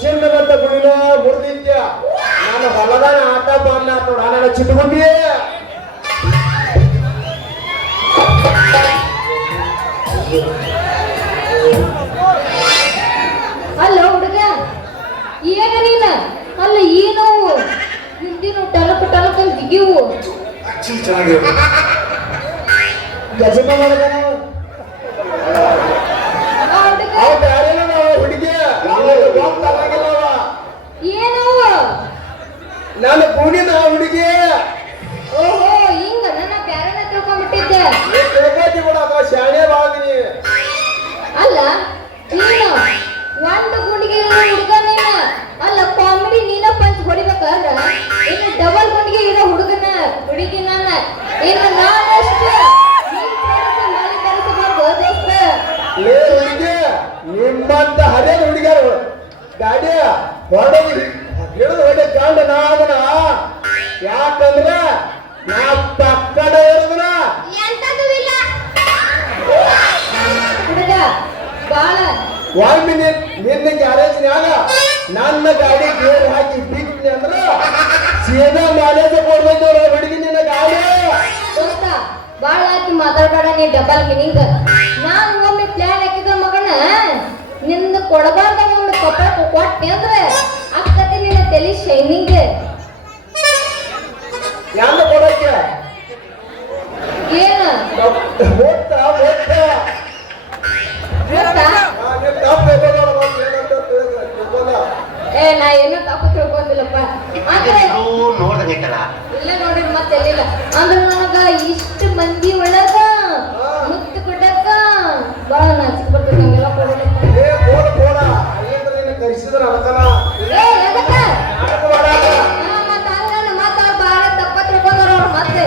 ಚಿನ್ನದಂತ ಗುಡಿನ ಮುರಿದಿದ್ಯ ನಾನು ಹೊಲದಾನ ಆಟ ಬಾರ್ನ ನೋಡ ನಾನು ಚಿಟ್ಕೊಂಡಿಯೇ ಅಲ್ಲ ಹುಡುಗ ಏನ ನೀನ ಅಲ್ಲ ಏನು ಹಿಂದಿನ ಟಲಕ್ ಟಲಕ್ ಅಂತ ಜಿಗಿವು ಗಜಮ ಮಾಡಿದ ಏನವ ನಾನು ಪುಣಿನ ಹುಡುಗಿ ಓಹೋ ಹಿಂಗ ನನ್ನ ಬ್ಯಾರನ ತಿಳ್ಕೊಂಡ್ಬಿಟ್ಟಿದ್ದೆ ತಿಳ್ಕೊತಿ ಕೂಡ ಅಥವಾ ಶಾಣೆ ಬಾಗಿನಿ ಅಲ್ಲ ನೀನು ಒಂದು ಗುಂಡಿಗೆ ಹುಡುಗ ನೀನ ಅಲ್ಲ ಕಾಮಿಡಿ ನೀನ ಪಂಚ್ ಹೊಡಿಬೇಕಾದ್ರ ಇನ್ನು ಡಬಲ್ ಗುಂಡಿಗೆ ಇರೋ ಹುಡುಗನ ಹುಡುಗಿ ನಾನ ಇನ್ನು ನಾನಷ್ಟು ಲೇ ಹುಡುಗಿ ನಿಮ್ಮಂತ ಹರಿಯದ ಹುಡುಗಿಯರು ಗಾಡಿ ಹೊಡೆದು ಹಿಡಿದು ಹೊಡೆ ಕಾಂಡ ನಾದನ ಯಾಕಂದ್ರ ನಾ ಪಕ್ಕದ ಇರೋದನ ಹುಡುಗ ಬಾಳ ಒಮ್ಮೆ ನಿನ್ನ ಗ್ಯಾರೇಜ್ನ್ಯಾಗ ನನ್ನ ಗಾಡಿ ಗೇರ್ ಹಾಕಿ ಬಿಟ್ನಿ ಅಂದ್ರ ಸೀದಾ ಮಾಲೇಜ್ ಕೊಡ್ಬೇಕು ಹುಡುಗಿ ನಿನ್ನ ಗಾಡಿ ಬಾಳ ಆಯ್ತು ಮಾತಾಡ್ಬೇಡ ನೀ ಡಬಲ್ ಮೀನಿಂಗ್ ನಾನು ಒಮ್ಮೆ ಪ್ಲಾನ್ ಹಾಕಿದ್ರ ಮಗನ ನಿಂದ ಕೊಡಬಾರ್ದ ಒಮ್ಮೆ ಕೊಪ್ಪಳ ಕೊಟ್ಟೆ ಅಂದ್ರೆ ಅಕ್ಕತಿ ನಿನ್ನ ತಲೆ ಶೈನಿಂಗ್ ಯಾಂದ ಕೊಡಕ್ಕೆ ಏನ ಓದ್ತಾ ಏ ನಾ ಏನೋ ತಪ್ಪು ತಿಳ್ಕೊಂಡಿಲ್ಲಪ್ಪ ಅಂದ್ರೆ ಇಲ್ಲ ನೋಡ್ರಿ ಮತ್ತೆ ಎಲ್ಲಿಲ್ಲ ಅಂದ್ರೆ ನನಗ ಇಷ್ಟು ಮಂದಿ ಒಳಗ ಮುತ್ತು ಕೊಟ್ಟಕ್ಕ ಬಾಳ ನಾಚಿಕೆ ಬರ್ತದೆ ಹಂಗೆಲ್ಲ ಕೊಡೋಣ ಮತ್ತೆ ಬಾಳ ತಪ್ಪ ತಿಳ್ಕೊಂಡಾರ ಅವ್ರು ಮತ್ತೆ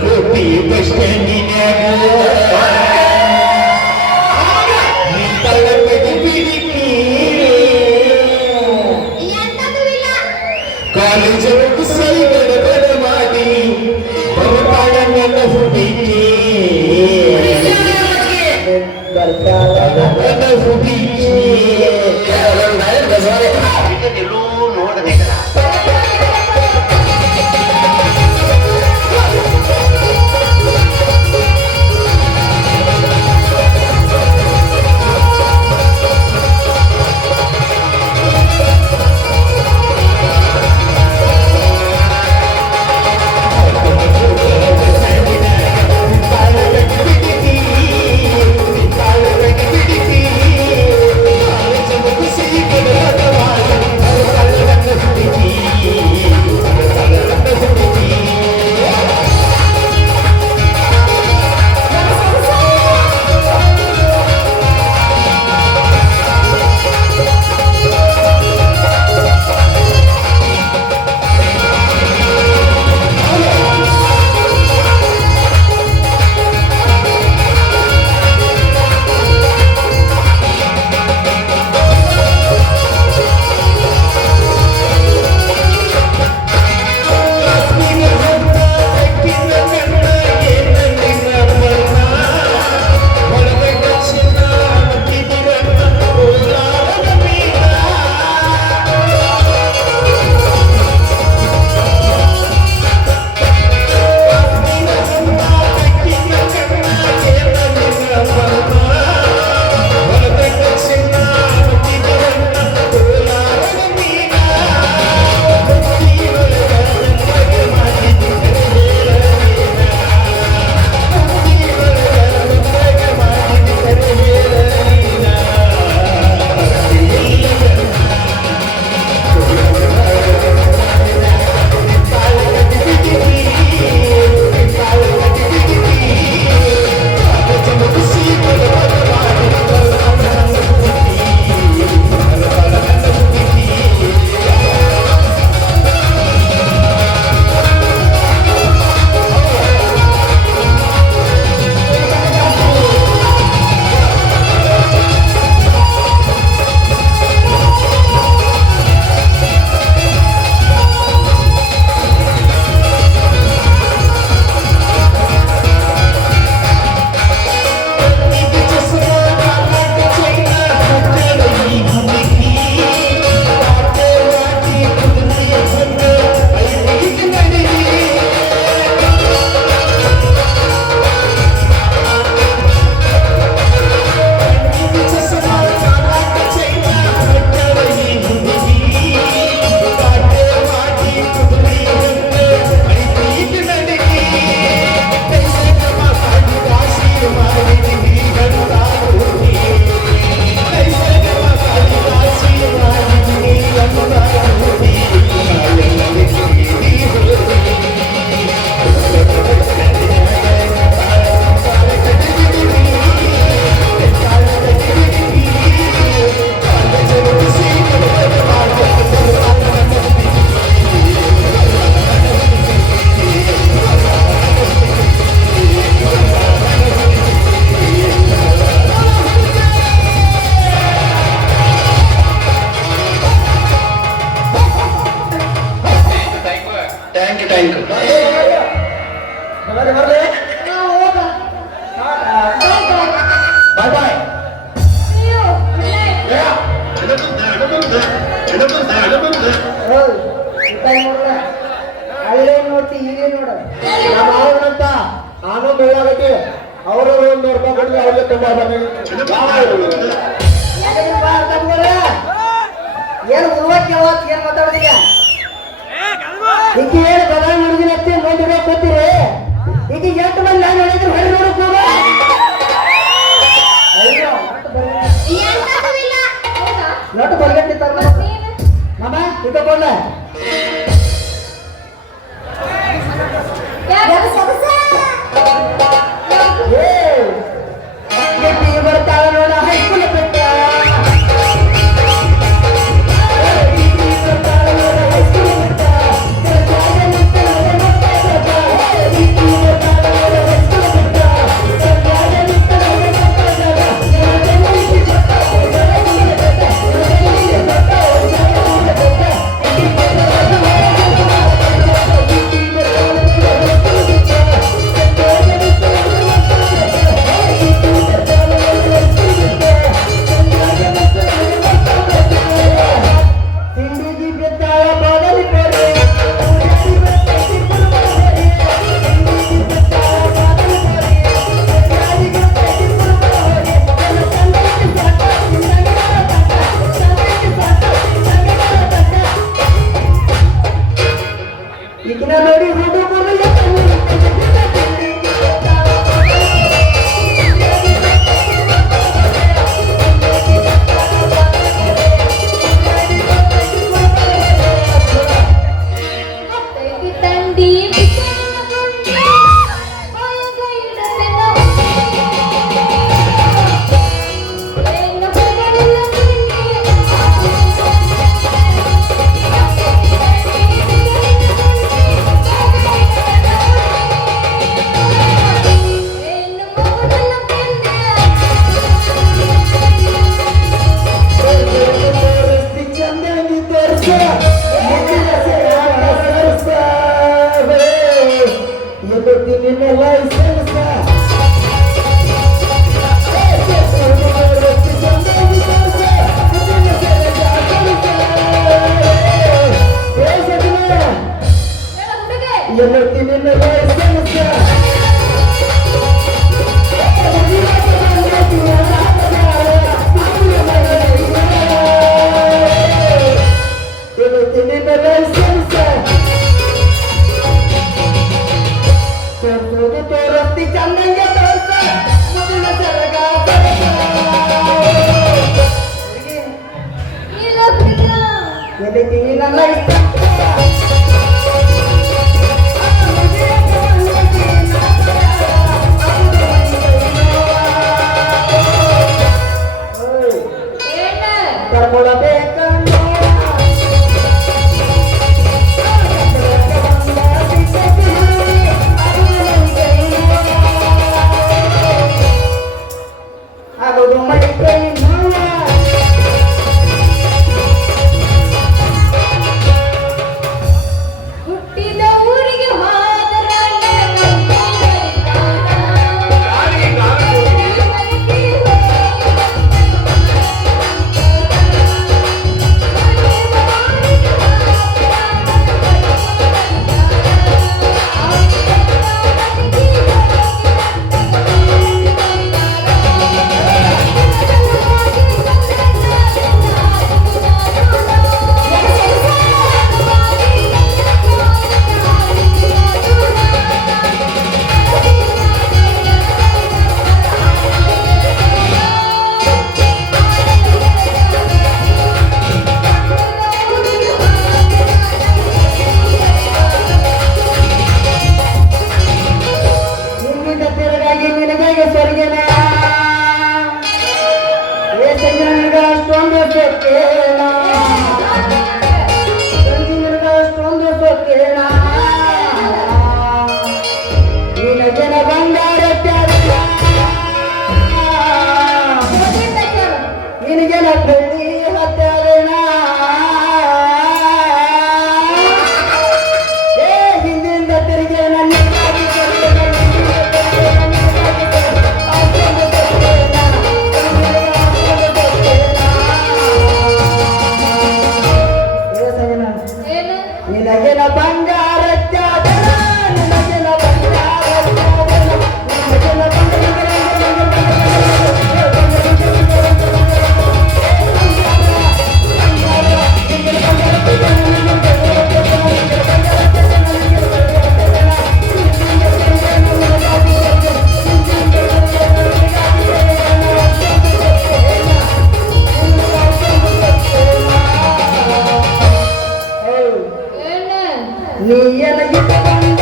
ಕೋಟಿ ಬಸ್ ಸ್ಟ್ಯಾಂಡಿನ ಎಲ್ಲೂ ನೋಡಬೇಕಲ್ಲ ಅಲ್ಲೇ ನೋಡ್ತಿ ಹೀಗೆ ನೋಡ ನಮ್ಮ ಅವ್ರನ್ನಂತ ಆನಂದ ಹೇಳಾಗತ್ತೆ ಅವರು ಒಂದು ರೂಪಾಯಿ ಕೊಟ್ಟು ಅವ್ರಿಗೆ ತುಂಬಾ ಏನು ಉರುವಕ್ಕೆ ಏನ್ ಮಾತಾಡಿದೀಗ ಈಗ ಏನು ಬದಲ ನೋಡಿದಿನ ನೋಡಿದ್ರೆ ಗೊತ್ತಿರಿ ಈಗ ಎಷ್ಟು ಮಂದಿ ನಾನು ನೋಡಿದ್ರೆ ಹೊರ ನೋಡಕ್ ಹೋಗ ನೋಟು ಬರ್ಗಟ್ಟಿರ್ತಾರ ಮಾಮ ಇಟ್ಟಕೊಂಡ ಬರ್ತಾಳ ನೋಡ ಹೈಸ್ಕೂಲ್ ಬಿಟ್ಟ ಕಲಿತೀನಿ ನನ್ನ ಇಷ್ಟ ಏನ ಕರ್ಕೊಳಬೇಕನ್ನೋ ಆಗೋದು ಮಳೆ ಕೈ ನೋವ ಹುಟ್ಟಿದ ಊರಿಗೆ ಹೋದರ ನಿನ್ನಿಂದ ತಿರುಗಾಗಿ ನಿನಗಾಗಿ ಸ್ವರ್ಗನ ಏ ಸಂಜೆ ನಿನಗ ಅಷ್ಟೊಂದು ಸೊಕ್ಕೇಣ ಸಂಜೆ ನಿನಗ ಅಷ್ಟೊಂದು ಸೊಕ್ಕೇಣ ನಿನಗೆನ ಬಂಗಾರ ತ್ಯಾಗ ನಿನಗೆನ ಬೆಳ್ಳಿ ಹತ್ಯಾರೇಣ ಏ ಹಿಂದಿಂದ ತಿರುಗಿ ನನ್ನ ಏನ ನಿನಗೆನ ಬಂಗಾರ ತ್ಯಾಗನ ನಿನಗೆನ ಬಂಗಾರ ತ್ಯಾಗನ ನಿನಗೆನ ಏನ ನೀ ಎನಗೆ ಬಂದಾಗೆ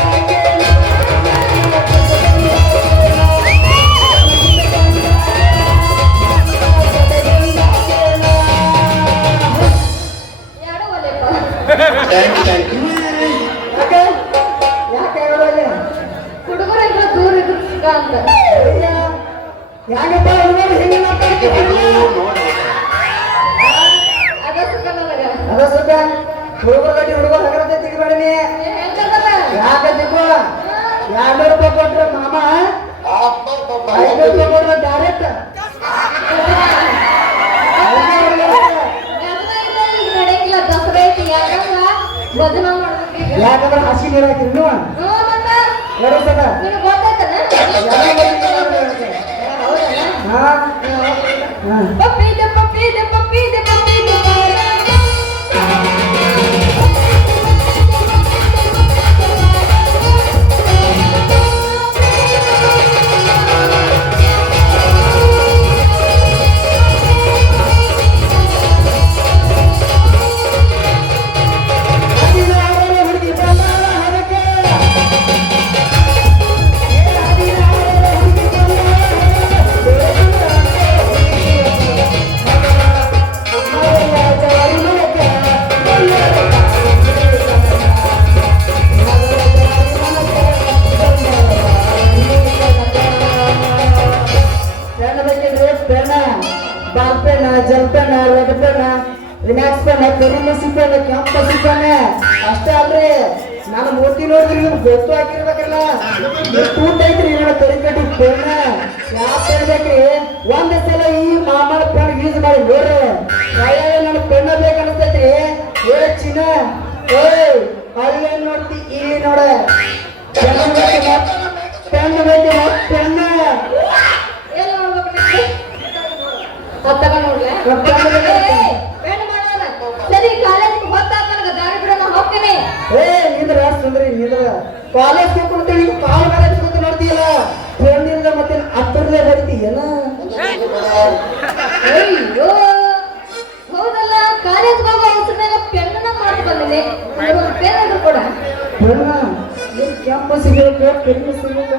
ಯಾರು ಒಲೆಪ್ಪ ಥ್ಯಾಂಕ್ ಯು ಯಾಕೆ ಯಾಕೆ ಹೇಳೋಲ್ಲ ಹುಡುಗರೆಲ್ಲ ದೂರ ಇದ್ರು ಸುಖ ಅಂತ ಯಾಕಪ್ಪ ಹುಡುಗರು ಹಿಂಗೆ ಮಾತಾಡ್ತೀವಿ ಅದ ಸುಖ ನನಗ ಅದ ಸುತ್ತ ಹುಡುಗರ ಗಟ್ಟಿ ಹುಡುಗರು ಹಗರತೆ ತೆಗಿಬೇಡ ನೀ ಹೆಂಗದಲ್ಲ ಯಾಕೆ ತಿಳ್ಕೊ 200 ರೂಪಾಯಿ ಕೊಟ್ರೆ ಮಾಮ 500 ರೂಪಾಯಿ ಕೊಟ್ರೆ ಡೈರೆಕ್ಟ್ ನಡೆಯಂಗಿಲ್ಲ ದಸರಾ ಐತಿ ಯಾಕಂದ್ರ ಭಜನ ಮಾಡ್ಬೇಕು ಯಾಕಂದ್ರೆ ಹಾಸಿಗೆ ನೀರು ಹಾಕಿರಿ ನೀವು ಮತ್ತ ಎರಡು ಸಲ ನಿನಗ್ ಗೊತ್ತಾಯ್ತನ ಹಾ ಹಾ ಪಪ್ಪಿದೆ ಪಪ್ಪಿದೆ ಪಪ್ಪಿದೆ ಪಪ್ಪಿದೆ ಹುಡುಗಿ ಬಂದಾಳ ಹರಕೆ ball pen gel pen red pen ರಿಮ್ಯಾಕ್ಸ್ ಪೆನ್ ಕರಿಮಸಿ ಪೆನ್ ಕೆಂಪಸಿ ಪೆನ್ ಅಷ್ಟೇ ಅಲ್ರಿ ನಾನು ಮೂರ್ತಿ ನೋಡಿದ್ರಿ ನಿಮ್ಗೆ ಗೊತ್ತು ಹಾಕಿರ್ಬೇಕಲ್ಲ ತೂತ ಐತ್ರಿ ನಾನು ಕರಿಕಟ್ಟಿ ಪೆನ್ ಯಾವ ಪೆನ್ ಬೇಕ್ರಿ ಒಂದ್ ಸಲ ಈ ಮಾಮನ ಪೆನ್ ಯೂಸ್ ಮಾಡಿ ನೋಡ್ರಿ ನನ್ನ ಪೆನ್ ಬೇಕನ್ಸ್ತೈತ್ರಿ ಏ ಚಿನ್ನ ಓಯ್ ಅಲ್ಲೇನ್ ನೋಡ್ತಿ ಇಲ್ಲಿ ನೋಡ ಪೆನ್ ಬೇಕು ಪೆನ್ ಏನ್ ಮಾಡ್ಬೇಕು ನೀನು? ಹೊತ್ತಕ ನೋಡ್ಲೆ ಬೇಡ ಮಾಡೋಣ ಸರಿ ಕಾಲೇಜಿಗೆ ಹೊತ್ತಾಕ ನನಗೆ ದಾರಿ ಬಿಡ ನಾ ಹೋಗ್ತೀನಿ ಏ ನಿಂದ್ರ ಸುಂದ್ರಿ ನಿಂದ್ರ ಕಾಲೇಜ್ ಕೊಡ್ತೇವೆ ನೀವು ಕಾಲ್ ಮೇಲೆ ಕೂತು ನೋಡ್ತೀಯಲ್ಲ ಫ್ರೆಂಡಿಂದ ಮತ್ತೆ ಹತ್ತರಲ್ಲೇ ಬರ್ತೀಯನ ಅಯ್ಯೋ ಹೌದಲ್ಲ ಕಾಲೇಜ್ ಹೋಗೋ ಅವಸರದಾಗ ಪೆನ್ನ ಬಂದಿದೆ ಪೇನ್ ಆದ್ರೂ ಕೊಡ ಬೇಡ ಏನ್ ಕೆಂಪ ಸಿಗಬೇಕು ಕರಿಮೆ ಸಿಗಬೇಕು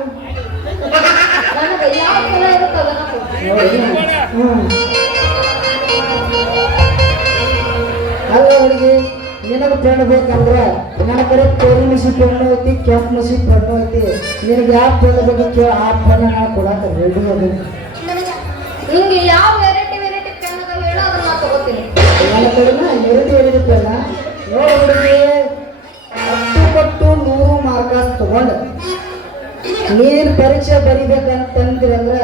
ನನಗೆ ಯಾವ ಕಲರ್ ಇರುತ್ತೆ ಅದನ್ನ ಕೊಡು. ಅಲ್ಲ ಹುಡುಗಿ ನಿನಗೆ ಪೆಣ್ ಬೇಕಂದ್ರೆ ನನ್ನ ಕಡೆ ಕರಿ ಮಿಸಿ ಪೆಣ್ಣು ಐತಿ ಕೆಂಪು ಮಿಸಿ ಪೆಣ್ಣು ಐತಿ ನಿನಗೆ ಯಾವ ಪೆಣ್ ಬೇಕು ಕೇಳ ಆ ಪೆಣ್ಣ ನಾ ಕೊಡಾಕ ರೆಡಿ ಅದ ನಿಂಗೆ ಯಾವ ವೆರೈಟಿ ಪೆನ್ ಅದಾವ ಹೇಳೋ ಅದನ್ನ ನಾ ತಗೋತೀನಿ. ನನ್ನ ಕಡೆನ ಎರಡು ಪೆಣ್ಣ ನೋಡು ಹುಡುಗಿ 10 ಪಟ್ಟು 100 ಮಾರ್ಕಾಸ್ ತಗೊಂಡು ನೀನು ಪರೀಕ್ಷೆ ಬರಿಬೇಕಂತಂದ್ರಂದ್ರೆ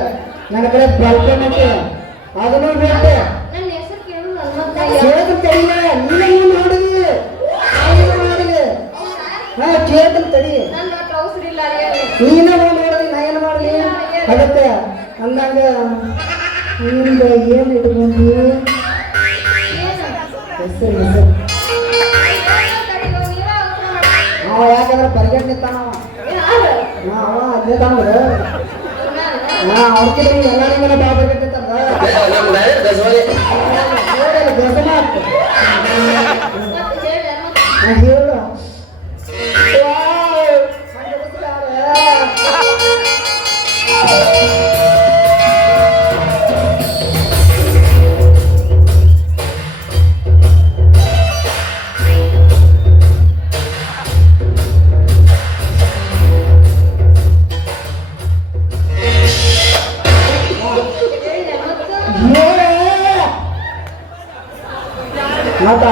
ನನ್ನ ಕಡೆ ಬಾಲ್ಕನ್ ಐತೆ ಅದನ್ನು ಬೇಕು ನನ್ನ ಹೆಸರು ಕೇಳು ನನ್ನ ಕೇಳ್ತೀನಿ ತಡಿಯ ನೀನು ನೋಡಿದಿ ಹಾ ಕೇಳ್ತೀನಿ ತಡಿ ನನ್ನ ಟ್ರೌಸರ್ ಇಲ್ಲ ಅಳಿಯ ನೀನ ನೋಡಿದಿ ನಾ ಏನು ಮಾಡಲಿ ಅದಕ್ಕೆ ಅಂದಂಗ ನಿಂದ ಏನು ಇಟ್ಕೊಂಡು ಹೆಸರು ಅವ ಯಾಕಂದ್ರೆ ಬರ್ಗೆಟ್ ನಿಂತಾನ ಅವ ಅದೇ ತಾನ ಅವ್ರ ಎಲ್ಲಾರ ಮೇಲೆ ಬಾ ಬರ್ಗೆಟ್ ನಿಂತಂದ ಹೇಳು ಮಾತಾ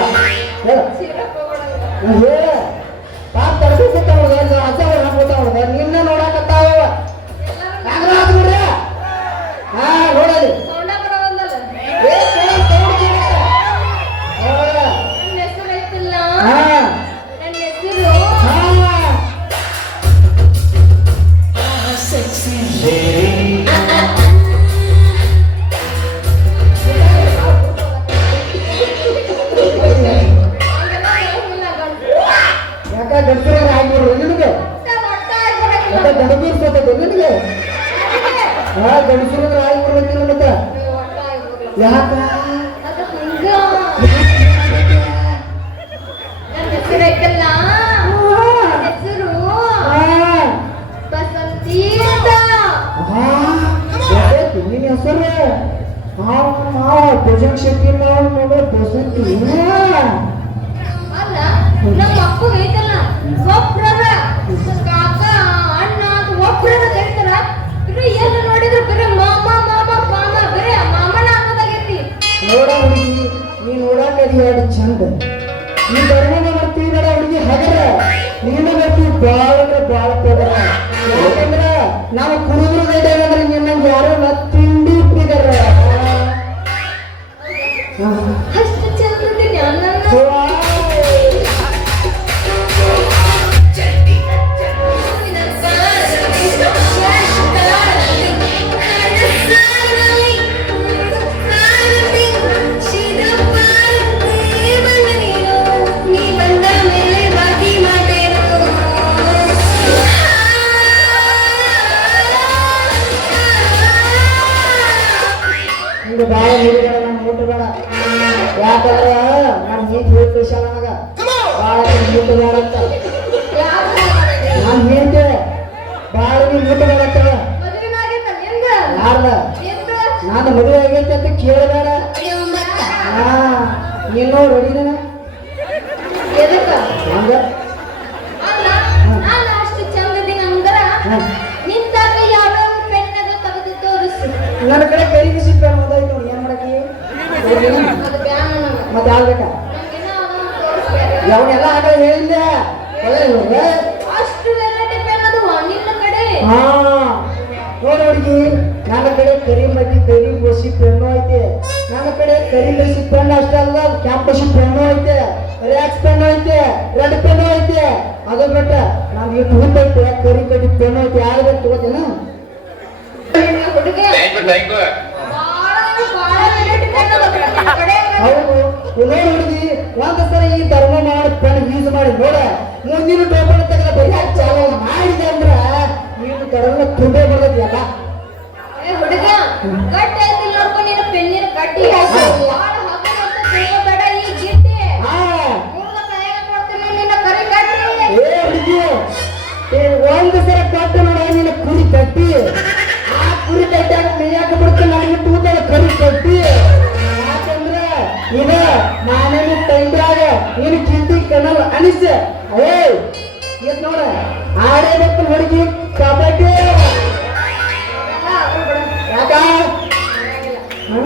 ಹೇಳ ಹೇಳ ಪಾಪ ತಡಬಿಸಿತ್ತ ಅವ್ರದ್ದು ಅಜ್ಜ ಅವ್ರ ಹಾಕ್ಬಿಟ್ಟ ಅವ್ರದ್ದು ನಿನ್ನ ನೋಡಕತ್ತಾವ ಯಾಕ್ರ ಹಾಕ್ಬಿಡ್ರಿ ಹಾ ನೋಡಲಿ ಸೌಂಡ ಬರೋದಲ್ಲ ನನ್ನ ಹೆಸರು ಐತಿಲ್ಲ ನನ್ನ ಹೆಸರು ಯಾಕ ಗಂಟೆ ಆಗ್ಬಿಡ್ರಿ ನಿನಗೆ ಮತ್ತೆ ಗಣಬೀರ್ಸೋತೈತೆ ನಿನಗೆ ಹಾ ಗಣಸೂರ ಆಗ್ಬಿಡ್ಬೇಕಿಲ್ಲ ಮತ್ತೆ ಯಾಕ ನನ್ನ ಹೆಸರು ಐತಲ್ಲ ಹೆಸರು ಬಸಂತಿ ಅಂತ. ನಿನ್ನ ಹೆಸರು ಪ್ರಜೆಂಟ್ ಶಕ್ತಿ ನೋಡ ಬಸಂತಿ ಅಲ್ಲ ನಮ್ಮ ಅಪ್ಪ ಐತಲ್ಲ ಒಬ್ರರ ಕಾಕ ಅಣ್ಣ ಅಂತ ಒಬ್ರರ ಕರಿತಾರ ಇನ್ನು ಎಲ್ಲ ನೋಡಿದ್ರೆ ಬರೀ ಮಾಮ ಮಾಮ ಮಾಮ ಬರೀ ಮಾಮನ ಆಗೋದಾಗೈತಿ. ನೋಡ ಹುಡುಗಿ ನೀ ನೋಡಾಕದಿ ಎರಡು ಚಂದ ನೀ ಬರ್ಮನ ಬರ್ತೀವಿ ನೋಡ ಹುಡುಗಿ ಹಗರ ನೀನು ಬರ್ತೀವಿ ಬಾಳ ಅಂದ್ರೆ ಬಾಳ ಪದರ ಯಾಕಂದ್ರ ನಾವು ಕುರುಬರು ಅಂದ್ರೆ ನಿನ್ನ ಯಾರೋ ನ ತಿಂಡಿ ಇಟ್ಟಿದಾರ ಅಷ್ಟು ಚಂದ ಇದೀನಿ ನನ್ನ ಹಿಂಗ ಬಾಳ ಮುಡಿಬೇಡ ನಾನು ಮುಟ್ಟಬೇಡ ಯಾಕಂದ್ರ ನಾನು ಹೇಗೆ ಹೇಳ್ತೇಶ ನನಗ ಬಾಳ ಮುಟ್ಟಬೇಡ ಅಂತ ನಾನು ಹೇಳ್ತೇವೆ ಬಾಳ ನೀ ಮುಟ್ಟಬೇಡ ಅಂತ ಯಾರ್ದ ನಾನು ಮದುವೆ ಆಗೈತೆ ಅಂತ ಕೇಳಬೇಡ ಹಾ ನೀನು ರೆಡಿನ ಎದಕ್ಕ ಹಂಗ ಅಲ್ಲ ನಾನು ಅಷ್ಟು ಚಂದ ಇದೀನಿ ಅಂದ್ರ ನಿಂತಾಗ ಯಾವ್ಯಾವ ಪೆನ್ನದ ತೆಗೆದು ತೋರಿಸು. ನನ್ನ ಕಡೆ ಕೈ ಬಿಸಿ ಪೆನ್ ಓದಾಯ್ತು ಏನ್ ಮಾಡಕಿ ಅದು ಬ್ಯಾನ್ ನನಗ ಮತ್ತೆ ಆಗ್ಬೇಕಾ ನಂಗೇನೋ ಅದನ್ನ ತೋರಿಸ್ಬೇಡ. ಅವನ್ನೆಲ್ಲ ಆಗ ಹೇಳಿಲ್ಲ ಅಷ್ಟು ವೆರೈಟಿ ಪೆನ್ ಅದು ನಿನ್ನ ಕಡೆ ಹಾ ನೋಡಿ ಹುಡುಗಿ ನನ್ನ ಕಡೆ ಕರಿ ಮದ್ದಿ ಕರಿ ಬಸಿ ಪೆನ್ನು ಐತೆ ನನ್ನ ಕಡೆ ಕರಿ ಬಸಿ ಪೆನ್ ಅಷ್ಟೇ ಅಲ್ಲ ಕ್ಯಾಪ್ ಬಸಿ ಪೆನ್ನು ಐತೆ ರ್ಯಾಕ್ಸ್ ಪೆನ್ನು ಐತೆ ರೆಡ್ ಪೆನ್ನು ಐತೆ ಅದು ಬಿಟ್ಟ ನಾನು ಇಟ್ಟು ಹುಟ್ಟೈತೆ ಕರಿ ಕಡಿ ಪೆನ್ನು ಐತೆ ಯಾರು ಬೇಕು ತಗೋತೇನ ಹುಡುಗಿ ಬಾಳ ವೆರೈಟಿ ಪೆನ್ ಅದ ನಿನ್ನ ಕಡೆ ಹೌದು ನೋಡಿ ಹುಡುಗಿ ಒಂದ್ ಸಲ ಈ ಧರ್ಮ ಮಾಡಿ ಪೆನ್ ಯೂಸ್ ಮಾಡಿ ನೋಡ ಮುಂದಿನ ಟೋಪಲ್ ತೆಗೆದ ಬರೀ ಚಾಲು ಮಾಡಿದೆ ಅಂದ್ರ ನೀನು ಕಡಲ ತುಂಬೆ ಬರ್ತೈತಿ ಅಲ್ಲ ಹುಡುಗ ಗಟ್ಟಿ ಐತಿ ನೋಡ್ಕೊಂಡು ನೀನು ಪೆನ್ನಿನ ಗಟ್ಟಿ ಬಾಳ ಹಗರ ಅಂತ ತಿಳ್ಕೊಬೇಡ ಈ ಗಿಟ್ಟಿ ಹಾ ಮೂರ್ಲ ಕೈಯಾಗ ಕರಿ ಕಟ್ಟಿ ಯಾಕಂದ್ರೆ ಇದ ನಾನೇನು ತಂಡ್ಯಾಗ ನೀನು ಕಿಂದಿ ಕಣಲ್ ಅನಿಸ ಏ ಇದ್ ನೋಡ ಆಡೇ ಮಕ್ಕಳು ಹುಡುಗಿ ಕಬಡ್ಡಿ ಯಾಕ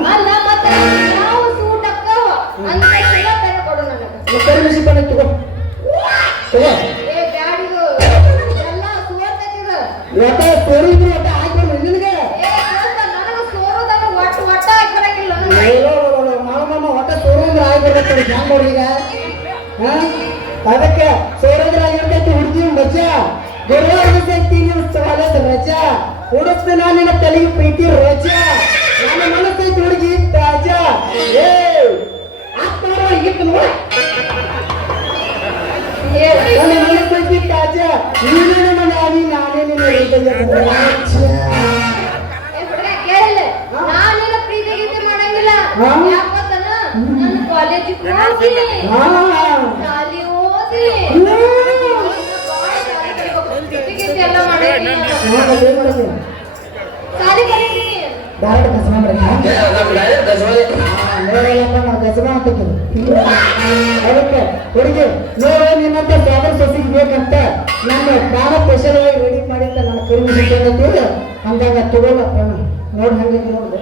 ಅಲ್ಲ ಮತ್ತೆ ಯಾವ ಸೂಟ್ ಅಕ್ಕವ ಅಂತ ಪೆನ್ ಕೊಡು ನನಗೆ ಕರಿಮಿಸಿ ಪಣ ತಗೋ ತಗೋ ಏ ಬ್ಯಾಡಿಗು ಎಲ್ಲ ಸೋರ್ತೈತಿದ ಯಾಕ ತೋರಿದ್ರು ಅಂತ ಹಾಕ್ಬಾರ್ದು ನಿನಗೆ ಏ ದೋಸ್ತ ನನಗೆ ಸೋರೋದನ್ನ ಒಟ್ಟ ಹಾಕಿರಂಗಿಲ್ಲ ನನಗೆ ಮಾಮ ಒಟ್ಟ ತೋರಿದ್ರೆ ಆಗ್ಬಿಡ್ತಾರೆ ಹ್ಯಾಂಗ ನೋಡಿ ಈಗ ಅದಕ್ಕೆ ಸೋರಿದ್ರೆ ಆಗಿರ್ತೈತಿ ಹುಡುಗಿ ಮಜಾ ಗುರುವಾರ ಕಾಲೇಜ್ ರಜಾ ಹುಡುಕ್ತ ನಿನ್ನ ತಲೆಗೆ ಪ್ರೀತಿ ರಜಾ ನನ್ನ ಮನಸ್ಸೈತಿ ಹುಡುಗಿ ತಾಜಾ ಏ ಆತ್ಮ ಇತ್ತು ನೋಡ ಏ ನನ್ನ ಮನಸ್ಸೈತಿ ತಾಜಾ ನೀನೇ ನನ್ನ ನಾನಿ ನಾನೇ ನಿನ್ನ ಹೃದಯ ರಾಜ. ಏ ಹುಡುಗ ಕೇಳಿಲ್ಲ ನಾನು ನಿನ್ನ ಪ್ರೀತಿ ಗೀತೆ ಮಾಡಂಗಿಲ್ಲ ಹಾ? ಯಾಕಂತನ ನಾನು ಕಾಲೇಜಿಗೆ ಹೋಗಿ ಹಾ. ಶಾಲಿ ಓದಿ ಪ್ರೀತಿ ಗೀತೆ ಎಲ್ಲ ಮಾಡೀನಿ ನೋಡು, ಏನ್ ಮಾಡಿದೆ? ಸಾಲಿ ಕರೀತೀನಿ ಡೈರೆಕ್ಟ್ ಕಸಮ ಮಾಡ್ತಾ ನೋಡಲ್ಲಪ್ಪ ನಾವು ಕಸಮ ಹಾಕಿದ್ರು ಅದಕ್ಕೆ ಹುಡುಗಿ ನೋಡು ನಿನ್ನಂತ ಸಾಗರ ಸೊಸಿಗೆ ಬೇಕಂತ ನನ್ನ ಪ್ರಾಣ ಸ್ಪೆಷಲ್ ಆಗಿ ರೆಡಿ ಮಾಡಿದ್ದ ನಾನು ಕರಿಮಿಸಿಕೊಂಡಂತೀವಿ ಹಂಗಾಗಿ ತಗೋಲ್ಲಪ್ಪ ನೋಡಿ ಹಂಗೆ ನೋಡ್ದೆ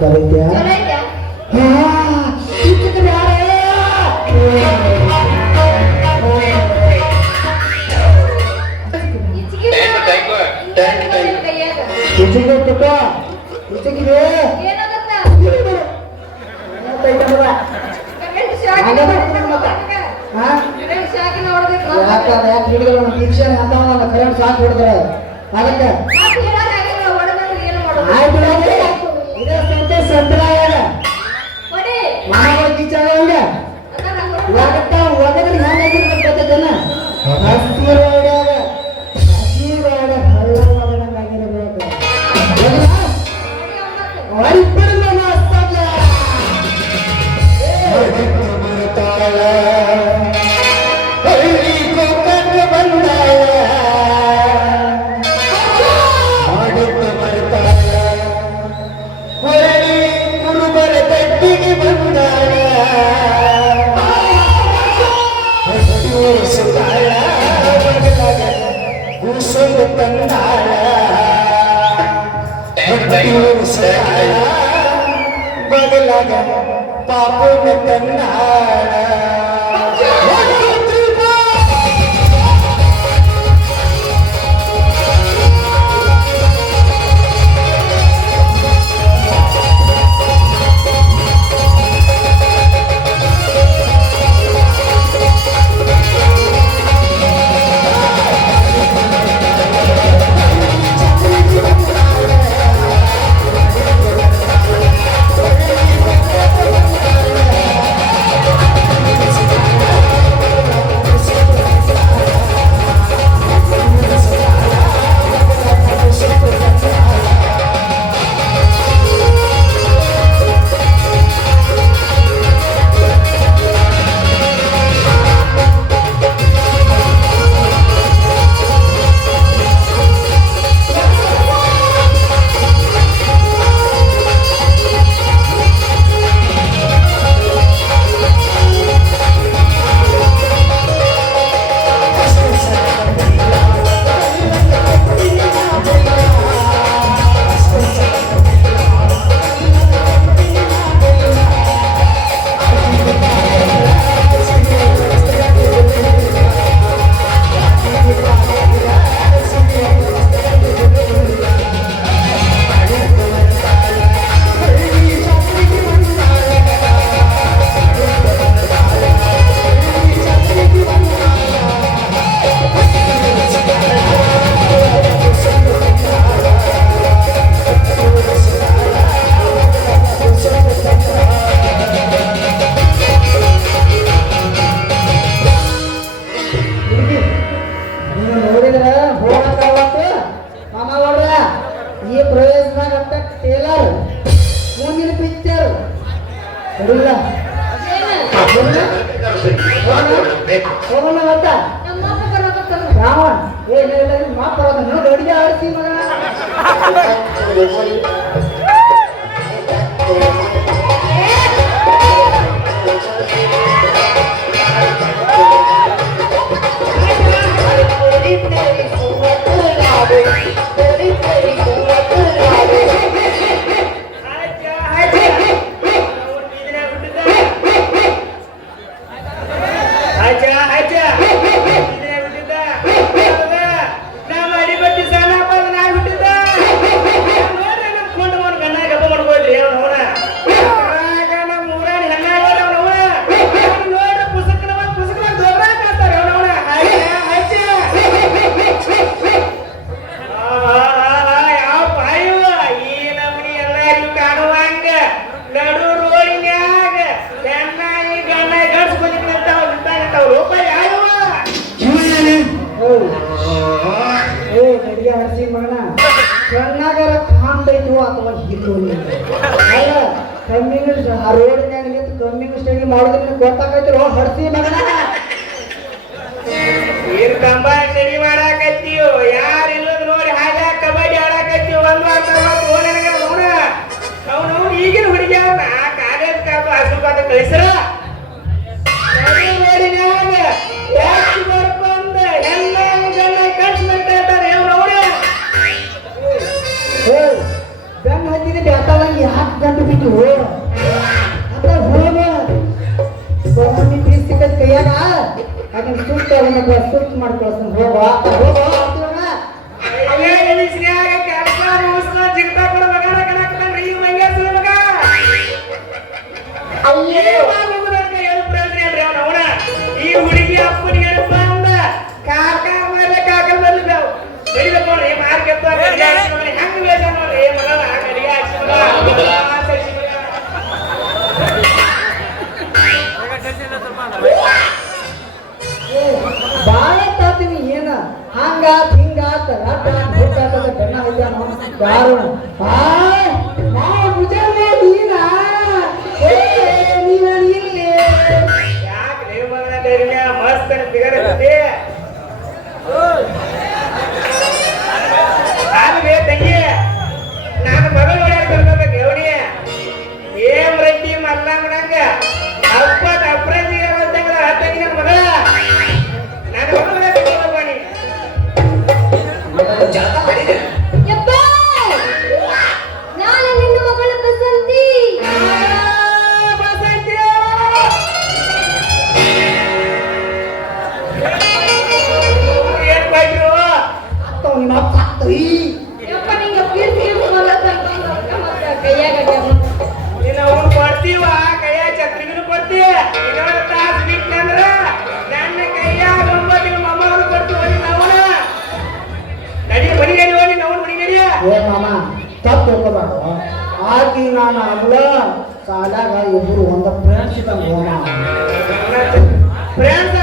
ಕರೀತ್ಯಾ ಚಲೋ ಐತ್ಯಾ ಇಚ್ಚಿಗೆ ಏನಾಗತ್ತ ಹಾ ಕರೆಂಟ್ ಶಾಕಿನ ಹೊಡೆದೈತಿ ಯಾಕಂದ್ರೆ ಯಾಕೆ ಹಿಡಿದ್ರು ನಮ್ಮ ಶಿಕ್ಷಣ ಅಂತ ಕರೆಂಟ್ ಸಾಕು ಹೊಡೆದ್ರೆ ಅದಕ್ಕೆ ಏನು ಮಾಡೋದು ಆಯ್ತು ಇದೇ ಸಂತೆ ಸಂತ್ರಾಯ ಹೊಡಿ ಮಾನವ ಕಿಚ್ಚಾಗ ಯಾಕಂತ ಒಗದ್ರೆ ಹ್ಯಾಂಗಾಗಿರ್ಬೇಕು ಗೊತ್ತೇನ ಹಸಿರೋಡ್ಯಾಗ ಹಸಿರೋಡ ಹಳ್ಳ ಒಗದಂಗಾಗಿರ್ಬೇಕು ಅವರಿಬ್ಬರು ನಮ್ಮ ಹಸ್ತಾಗ್ಲ ಬದಲಾಗ ಪಾಪನ ಕನ್ನಾಡ ಇಲ್ಲ ಹೋಗೋಣ ಅಂತ ನಮ್ಮ ಅಪ್ಪ ಬರೋಕತ್ತಾನ ಯಾವ ಏನಿಲ್ಲ ಮಾಪ್ ಬರೋದ ನೋಡಿ ಅಡಿಗೆ ಆಡ್ತೀವಿ ಮಗ ಕಣ್ಣಾಗರ ಕಾಣ್ಬೇಕು ಅಥವಾ ಹಿಲ್ಲು ಅಲ್ಲ ಕಮ್ಮಿಂಗ್ ಆ ರೋಡ್ನ್ಯಾಗ ನಿಂತು ಕಮ್ಮಿಂಗ್ ಸ್ಟಡಿ ಮಾಡೋದ್ರಿಂದ ಗೊತ್ತಾಗೈತಿರೋ ಹಡ್ಸಿ ಮಗನ ಏನ್ ಕಂಬ ಸ್ಟಡಿ ಮಾಡಾಕತ್ತೀಯೋ ಯಾರು ಇಲ್ಲದ ನೋಡಿ ಹಾಗ ಕಬಡ್ಡಿ ಆಡಾಕತ್ತೀವಿ ಒಂದ್ ವಾರ ಅವನು ಈಗಿನ ಹುಡುಗಿ ಕಾಲೇಜ್ ಕಾಪ ಆಶೀರ್ವಾದ ಕಳಿಸ್ರ ನೋಡಿನ್ಯಾಗ ಎಷ್ಟು ಬರ್ಕೊಂಡ ಎಲ್ಲ ಜನ ಕಳ್ಸಿ ಬರ್ತಾ ಇರ್ತಾರೆ ಬೆನ್ನ ಹತ್ತಿದ ಬ್ಯಾಟಾಗಿ ಯಾಕೆ ಗಂಟು ಬಿಟ್ಟು ಅಂತ ಹೋಗ ಒಮ್ಮೆ ಪೀಸ್ ಸಿಕ್ಕದ ಕೈಯಾಗ ಅದನ್ನ ಸುತ್ತ ಮಾಡ್ಕೊಳ್ತಾನೆ ಹೋಗ ಕೆಲಸ ಮುಗಿಸ್ತಾ ಜಿಗ್ತಾ ಕೂಡ ಮಗನ ಕಣಾಕ್ತಾನ್ರಿ ಈ ಮಂಗ್ಯಾಸ ಮಗ ಅವನ ಈ ಹುಡುಗಿ ಅಪ್ಪನಿಗೆ ಬಂದ ಕಾಕ ಮೇಲೆ ಕಾಕಲ್ ಬರ್ಲಿ ಬೆಳಿಬೇಕು ನೋಡ್ರಿ ಮಾರ್ಕೆಟ್ ಹೆಂಗ್ ಬೇಕ ನೋಡ್ರಿ ಮಗನ ಅಡಿಗೆ ಬಾಳ ತಾತೀನಿ ಏನ ಹಂಗಾತ್ ಹಿಂಗಾತ್ ಬೆನ್ನ ಯಾರು ಯಾಕೆ ಮಗನ ಮಸ್ತ್ ಫಿಗರ್ ಇರುತ್ತೆ ತಂಗಿ ನಾನು ಮಗಳು ಕರ್ಕೋಬೇಕು ಎವಡಿ ಏನ್ ರೆಡ್ಡಿ ಮಲ್ಲ ಮಾಡಂಗ ಅಪ್ಪದ ಅಪ್ರಾಜಿ ತಂಗಿ ನನ್ನ ಮಗಳ ನಾನು ಮಗಳು ಯಪ್ಪ ನಾನು ನಿನ್ನ ಮಗಳ ಬಸಂತಿ ಏನ್ ಬೈದ್ರು ಯಪ್ಪ ನಿಂಗೆ ಕೀರ್ತಿ ಕೈಯಾಗ ನೀನು ಅವ್ನು ಕೊಡ್ತೀವ ಕೈಯಾಗ ಛತ್ರಿಗೂ ಕೊಡ್ತೀವಿ ಇನ್ನೊಂದು ತಾಸು ಬಿಟ್ಟಂದ್ರ ನನ್ನ ಕೈಯಾಗ 9 ಮೊಮ್ಮಗಳು ಕೊಡ್ತೀವಿ ನಾವನ ನಡಿ ಮನಿಗೇರಿ ಹೋಗಿ ನಾವು ಮನಿಗೇರಿ ಏ ಮಾಮ ತಪ್ಪು ತಿಳ್ಕೊಬಾರ್ದು ಆಕಿ ನಾನು ಆಗ್ಲ ಸಾಲಾಗ ಇಬ್ರು ಒಂದು ಫ್ರೆಂಡ್ಸ್ ಇದ್ದಂಗ ಫ್ರೆಂಡ್ಸ್